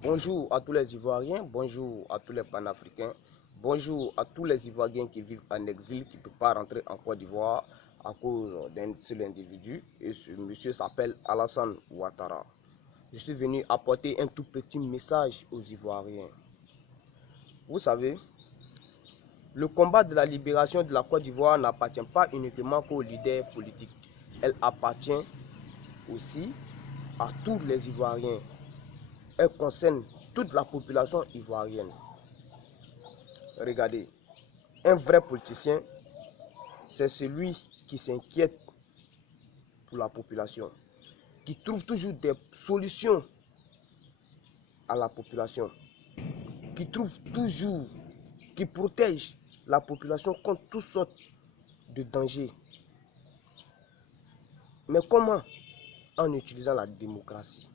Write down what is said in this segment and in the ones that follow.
Bonjour à tous les Ivoiriens, bonjour à tous les panafricains, bonjour à tous les Ivoiriens qui vivent en exil, qui ne peuvent pas rentrer en Côte d'Ivoire à cause d'un seul individu. Et ce monsieur s'appelle Alassane Ouattara. Je suis venu apporter un tout petit message aux Ivoiriens. Vous savez, le combat de la libération de la Côte d'Ivoire n'appartient pas uniquement qu'aux leaders politiques. Elle appartient aussi à tous les Ivoiriens. Elle concerne toute la population ivoirienne. Regardez, un vrai politicien, c'est celui qui s'inquiète pour la population, qui trouve toujours des solutions à la population, qui trouve toujours, qui protège la population contre toutes sortes de dangers. Mais comment? En utilisant la démocratie,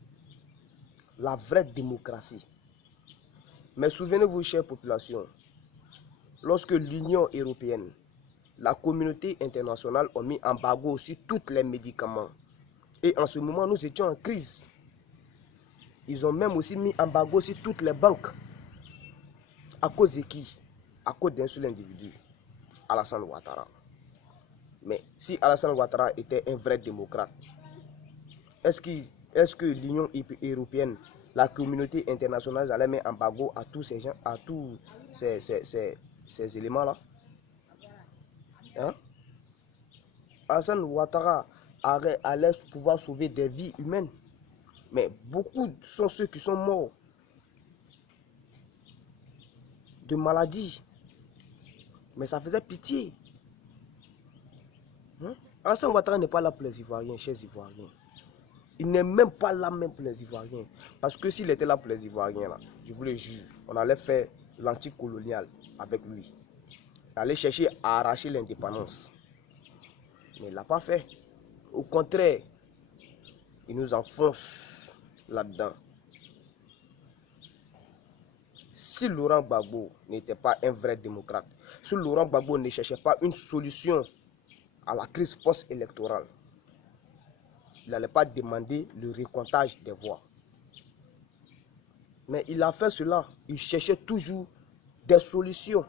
la vraie démocratie. Mais souvenez-vous, chère population, lorsque l'Union européenne, la communauté internationale ont mis embargo sur tous les médicaments. Et en ce moment, nous étions en crise. Ils ont même aussi mis embargo sur toutes les banques. À cause de qui? À cause d'un seul individu, Alassane Ouattara. Mais si Alassane Ouattara était un vrai démocrate, est-ce que l'Union européenne, la communauté internationale allait mettre embargo à tous ces gens, à tous ces éléments-là? Hein? Alassane Ouattara allait pouvoir sauver des vies humaines. Mais beaucoup sont ceux qui sont morts de maladies. Mais ça faisait pitié. Alassane Ouattara n'est pas là pour les Ivoiriens, chers Ivoiriens. Il n'est même pas là même pour les Ivoiriens. Parce que s'il était là pour les Ivoiriens, là, je vous le jure, on allait faire l'anticolonial avec lui. Il allait chercher à arracher l'indépendance. Mais il ne l'a pas fait. Au contraire, il nous enfonce là-dedans. Si Laurent Gbagbo n'était pas un vrai démocrate, si Laurent Gbagbo ne cherchait pas une solution à la crise post-électorale, il n'allait pas demander le recomptage des voix. Mais il a fait cela. Il cherchait toujours des solutions.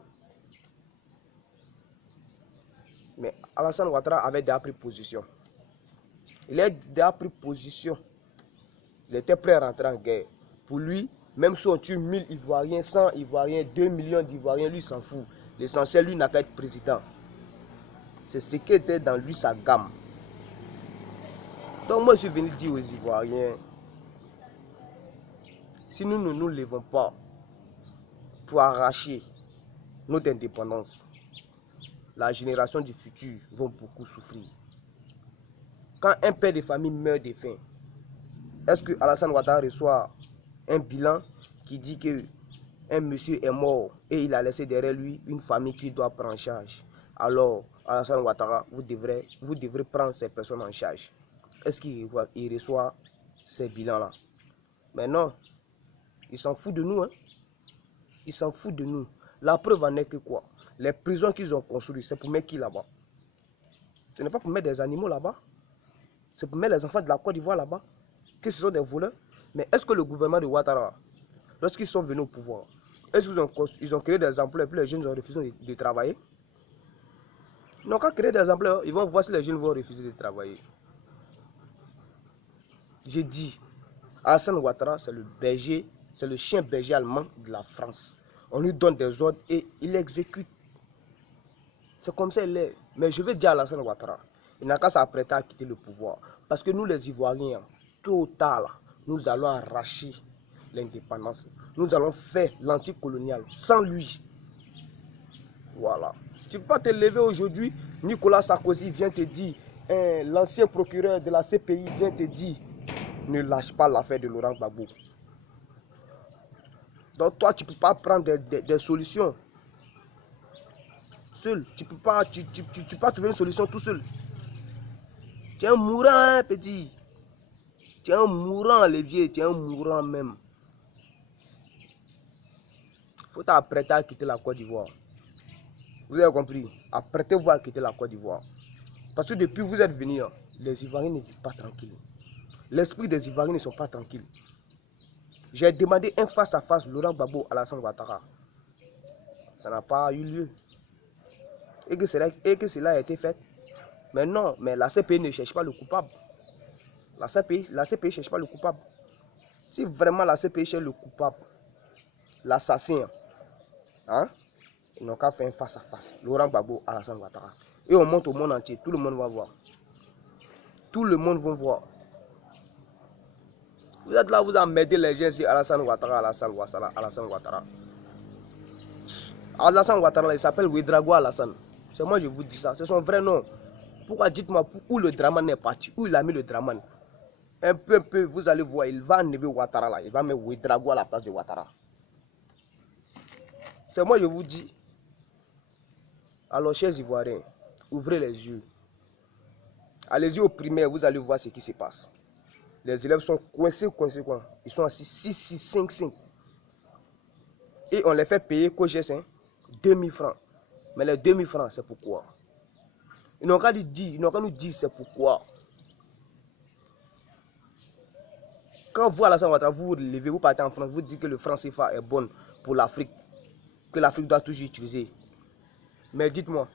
Mais Alassane Ouattara avait déjà pris position. Il a déjà pris position. Il était prêt à rentrer en guerre. Pour lui, même si on tue 1000 Ivoiriens, 100 Ivoiriens, 2 millions d'Ivoiriens, lui s'en fout. L'essentiel, lui n'a qu'à être président. C'est ce qui était dans lui sa gamme. Donc moi, je suis venu dire aux Ivoiriens, si nous ne nous levons pas pour arracher notre indépendance, la génération du futur va beaucoup souffrir. Quand un père de famille meurt de faim, est-ce que Alassane Ouattara reçoit un bilan qui dit que un monsieur est mort et il a laissé derrière lui une famille qui doit prendre en charge? Alors, Alassane Ouattara, vous devrez prendre ces personnes en charge. Est-ce qu'il reçoit ces bilans-là? Mais non, il s'en fout de nous. Hein? Il s'en fout de nous. La preuve en est que quoi? Les prisons qu'ils ont construites, c'est pour mettre qui là-bas? Ce n'est pas pour mettre des animaux là-bas. C'est pour mettre les enfants de la Côte d'Ivoire là-bas. Que ce sont des voleurs. Mais est-ce que le gouvernement de Ouattara, lorsqu'ils sont venus au pouvoir, est-ce qu'ils ont créé des emplois et puis les jeunes ont refusé de travailler? Ils n'ont qu'à créer des emplois. Ils vont voir si les jeunes vont refuser de travailler. J'ai dit, Alassane Ouattara, c'est le berger, c'est le chien berger allemand de la France. On lui donne des ordres et il exécute. C'est comme ça il est. Mais je vais dire à Alassane Ouattara, il n'a qu'à s'apprêter à quitter le pouvoir. Parce que nous les Ivoiriens, tôt ou tard, là, nous allons arracher l'indépendance. Nous allons faire l'anticolonial sans lui. Voilà. Tu ne peux pas te lever aujourd'hui, Nicolas Sarkozy vient te dire, l'ancien procureur de la CPI vient te dire, ne lâche pas l'affaire de Laurent Gbagbo. Donc toi, tu ne peux pas prendre des solutions. Seul, tu ne peux pas trouver une solution tout seul. Tu es un mourant, hein, petit. Tu es un mourant, Lévier, tu es un mourant même. Il faut t'apprêter à quitter la Côte d'Ivoire. Vous avez compris? Apprêtez-vous à quitter la Côte d'Ivoire. Parce que depuis que vous êtes venus, les Ivoiriens ne vivent pas tranquilles. L'esprit des Ivoiriens ne sont pas tranquilles. J'ai demandé un face-à-face Laurent Gbagbo Alassane Ouattara. Ça n'a pas eu lieu. Et que cela a été fait. Mais non, mais la CPI ne cherche pas le coupable. La CPI ne cherche pas le coupable. Si vraiment la CPI cherche le coupable, l'assassin, hein, ils n'ont qu'à faire un face-à-face. Laurent Gbagbo Alassane Ouattara. Et on monte au monde entier. Tout le monde va voir. Tout le monde va voir. Vous êtes là, vous emmerdez les gens ici. Alassane Ouattara, Alassane Ouattara, Alassane Ouattara. Alassane Ouattara, il s'appelle Ouedraogo Alassane. C'est moi, je vous dis ça. C'est son vrai nom. Pourquoi, dites-moi, où le Draman est parti? Où il a mis le Draman? Un peu, vous allez voir, il va enlever Ouattara là. Il va mettre Ouedraogo à la place de Ouattara. C'est moi, je vous dis. Alors, chers Ivoiriens, ouvrez les yeux. Allez-y au primaire, vous allez voir ce qui se passe. Les élèves sont coincés quoi. Ils sont assis 6, 5, 5. Et on les fait payer COGES, 2000 francs. Mais les 2000 francs, c'est pourquoi? Ils n'ont qu'à nous dire c'est pourquoi. Quand vous, Alassane Ouattara, vous vous levez, vous partez en France, vous dites que le franc CFA est bon pour l'Afrique, que l'Afrique doit toujours utiliser. Mais dites-moi,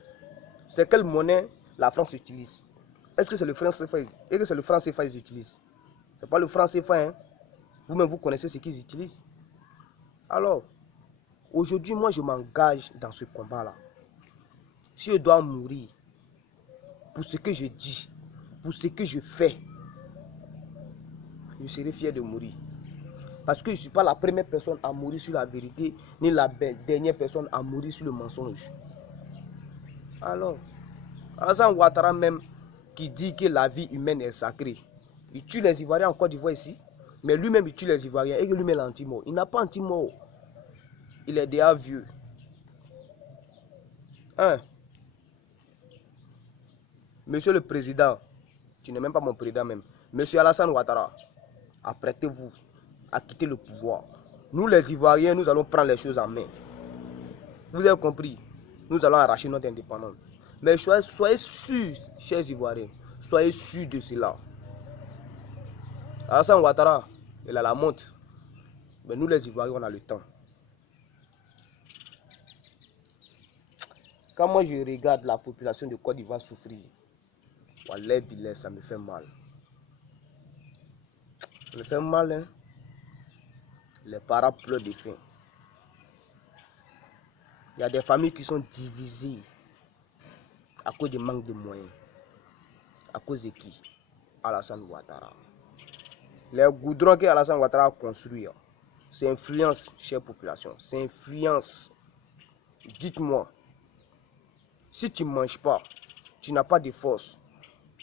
c'est quelle monnaie la France utilise? Est-ce que c'est le franc CFA? Est-ce que c'est le franc CFA qu'ils utilisent? Ce n'est pas le franc CFA, hein? Vous-même, vous connaissez ce qu'ils utilisent. Alors, aujourd'hui, moi, je m'engage dans ce combat-là. Si je dois mourir pour ce que je dis, pour ce que je fais, je serai fier de mourir. Parce que je ne suis pas la première personne à mourir sur la vérité, ni la dernière personne à mourir sur le mensonge. Alors, Alassane Ouattara même, qui dit que la vie humaine est sacrée, il tue les Ivoiriens en Côte d'Ivoire ici, mais lui-même il tue les Ivoiriens et que lui-même est anti-mort. Il n'a pas anti-mort. Il est déjà vieux. Monsieur le Président, tu n'es même pas mon président même. Monsieur Alassane Ouattara, apprêtez-vous à quitter le pouvoir. Nous les Ivoiriens, nous allons prendre les choses en main. Vous avez compris? Nous allons arracher notre indépendance. Mais soyez sûrs, chers Ivoiriens, soyez sûrs de cela. Alassane Ouattara, il a la montre. Mais nous les Ivoiriens, on a le temps. Quand moi je regarde la population de Côte d'Ivoire souffrir, wallah billah, ça me fait mal. Ça me fait mal, hein. Les parents pleurent de faim. Il y a des familles qui sont divisées à cause du manque de moyens. À cause de qui? Alassane Ouattara. Les goudrons que Alassane Ouattara a construits, c'est influence, chère population. C'est influence. Dites-moi, si tu ne manges pas, tu n'as pas de force,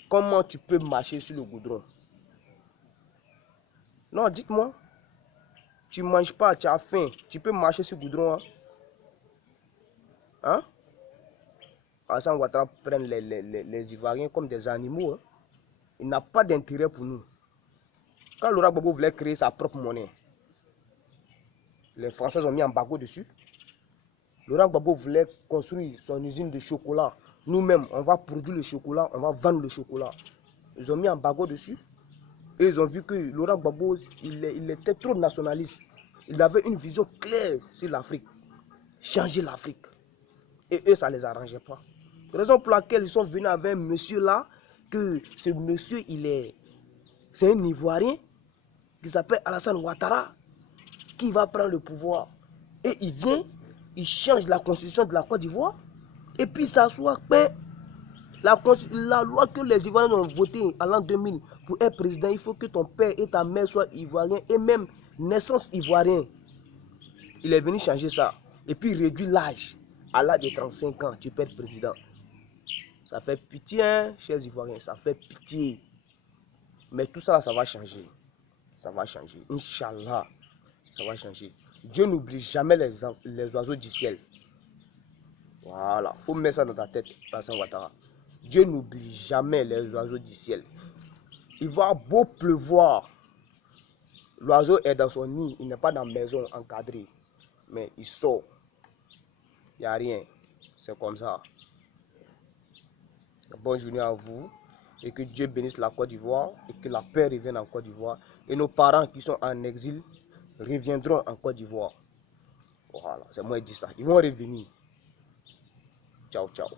comment tu peux marcher sur le goudron? Non, dites-moi. Tu ne manges pas, tu as faim, tu peux marcher sur le goudron. Hein? Alassane Ouattara prend les Ivoiriens comme des animaux. Hein? Il n'a pas d'intérêt pour nous. Quand Laurent Gbagbo voulait créer sa propre monnaie, les Français ont mis un embargo dessus. Laurent Gbagbo voulait construire son usine de chocolat. Nous-mêmes, on va produire le chocolat, on va vendre le chocolat. Ils ont mis un embargo dessus. Et ils ont vu que Laurent Gbagbo, il était trop nationaliste. Il avait une vision claire sur l'Afrique. Changer l'Afrique. Et eux, ça ne les arrangeait pas. Raison pour laquelle ils sont venus avec un monsieur là, que ce monsieur, c'est un Ivoirien qui s'appelle Alassane Ouattara, qui va prendre le pouvoir. Et il vient, il change la constitution de la Côte d'Ivoire, et puis il s'assoit, la loi que les Ivoiriens ont votée en l'an 2000 pour être président, il faut que ton père et ta mère soient ivoiriens, et même naissance ivoirienne. Il est venu changer ça, et puis il réduit l'âge. À l'âge de 35 ans, tu peux être président. Ça fait pitié, hein, chers Ivoiriens, ça fait pitié. Mais tout ça, ça va changer. Ça va changer. Inch'Allah, ça va changer. Dieu n'oublie jamais les oiseaux du ciel. Voilà, il faut mettre ça dans ta tête, Alassane Ouattara. Dieu n'oublie jamais les oiseaux du ciel. Il va beau pleuvoir. L'oiseau est dans son nid, il n'est pas dans la maison encadrée. Mais il sort. Il n'y a rien. C'est comme ça. Bonne journée à vous. Et que Dieu bénisse la Côte d'Ivoire. Et que la paix revienne en Côte d'Ivoire. Et nos parents qui sont en exil, reviendront en Côte d'Ivoire. Voilà, c'est moi qui dis ça. Ils vont revenir. Ciao, ciao.